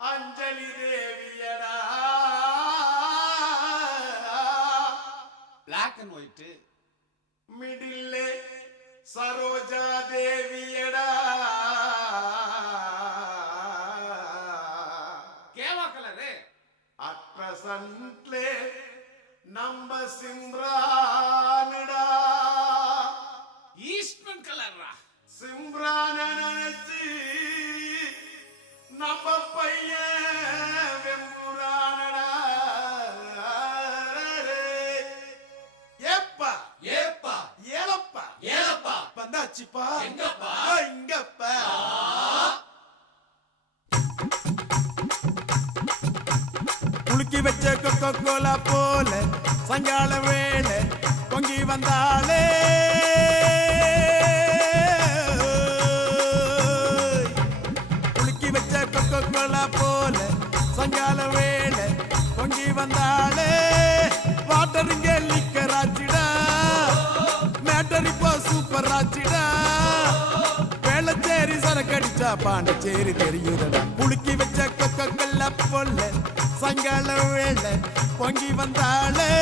அஞ்சலி தேவியடா black and white. மிடில்லே சரோஜா தேவியடா கேவா கலரு. அட் பிரசன்ட்லே நம்ம சிம்ரானுடா ஈஸ்ட்மன் கலர்ரா. சிம்ரான நினைச்சு நம்ம பையன் வெம்புரானடா. ஏப்பா ஏப்பா ஏலப்பா ஏலப்பா வந்தாச்சுப்பா. எங்கப்பா? இங்கப்பா. குலுக்கி வச்ச கொக்கோ கோலா போல சங்கால வேளை பொங்கி வந்தாளே. குலுக்கி வச்ச கொக்கோ கோலா போல சங்கால வேளை பொங்கி வந்தாளே. வாட்டருங்க லிக்கர் ஆச்சிடா, மேட்டர் இப்போ சூப்பர் ஆச்சிடா. வேளச்சேரி சரக்கடிச்சா பாண்டிச்சேரி தெரியுதடா. குலுக்கி வச்ச கொக்கோ கோலா போல சங்கால வேளை பொங்கி வந்தாளே.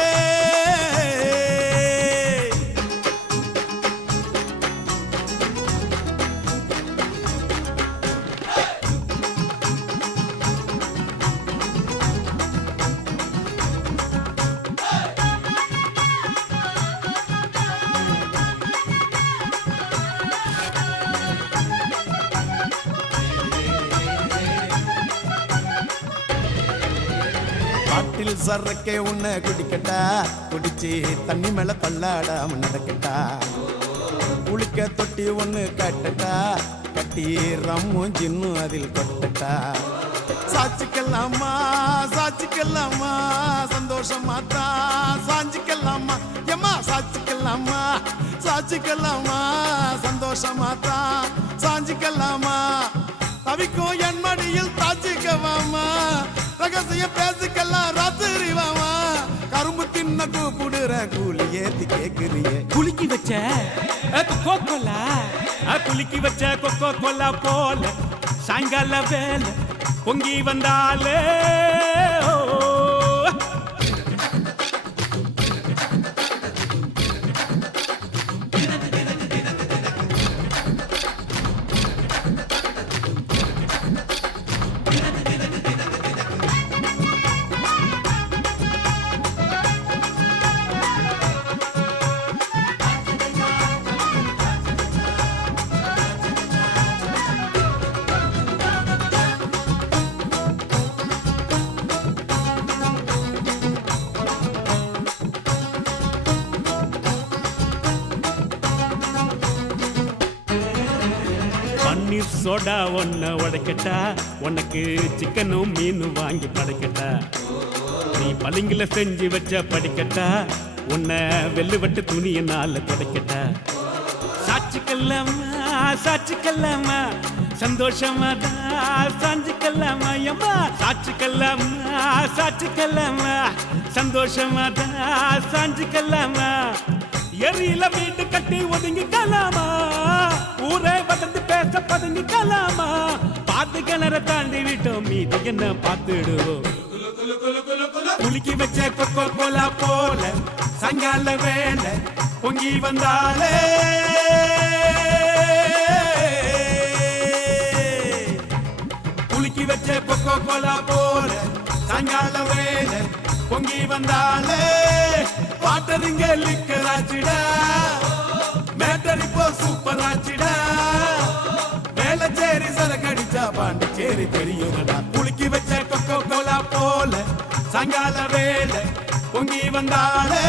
காட்டில் சரக்கே உன்னை குடிக்கட்டா, குடிச்சு தண்ணி மேல தள்ளாடாம நடக்கட்டா. குளிக்க தொட்டி ஒண்ணு கட்டட்டா, கட்டி ரம்மும் ஜின்னும் அதில் கொட்டட்டா. சாச்சிக்கலாமா சாச்சிக்கலாமா சந்தோஷமா தான் சாஞ்சிக்கலாமா. எம்மா சாச்சிக்கலாமா சாச்சிக்கலாமா சந்தோஷமா தான் சாஞ்சிக்கலாமா. தவிக்கும் என் மடியில் தாச்சிக்கவாமா, ரகசிய பேசுக்கெல்லாம் ராத்திரி வாமா. கரும்பு தின்ன கூப்பிடுற கூலி ஏத்தி கேக்குறியே. குலுக்கி வச்ச கொக்கோ கோலா, குலுக்கி வச்ச கொக்கோ கோலா போல சாயங்கால வேலை பொங்கி வந்தாலே. பன்னீர் சோடா ஒன்ன உடைக்கட்டா, உனக்கு சிக்கனும் மீனும் வாங்கி படைக்கட்டா. நீ பளிங்குல செஞ்சு வச்ச படிக்கட்டா, உன்னை வெள்ளுவட்டு துணியினால துடைக்கட்டா. சாட்சிக்கல்லாமா சாட்சிக்கல்லாமா சந்தோஷமா தான் சாஞ்சிக்கல்லாமா. எம்மா சாட்சிக்கல்லாமா சாட்சிக்கல்லாமா சந்தோஷமா தான் சாஞ்சிக்கல்லாமா. எரியில வீட்டு கட்டி ஒதுங்கிக்கலாமா, ஊரை வதந்து பேச பதுங்கிக்கலாமா. பாத்து கிணற தாண்டி விட்டோம், மீது என்ன பார்த்துடுவோம். குலுக்கி வச்ச கொக்கோ கோலா போல சங்கால வேலை பொங்கி வந்தாலே. குலுக்கி வச்ச கொக்கோ கோலா போல சங்கால வேலை பொங்கி வந்தாலே. வாட்டருங்க லிக்கர் ஆச்சிடா, மேட்டர் இப்போ சூப்பர் ஆச்சிடா. வேளச்சேரி சரக்கடிச்சா பாண்டிச்சேரி தெரியுதடா. குலுக்கி வச்ச கொக்கோ கோலா போல சங்கால வேலை பொங்கி வந்தாலே.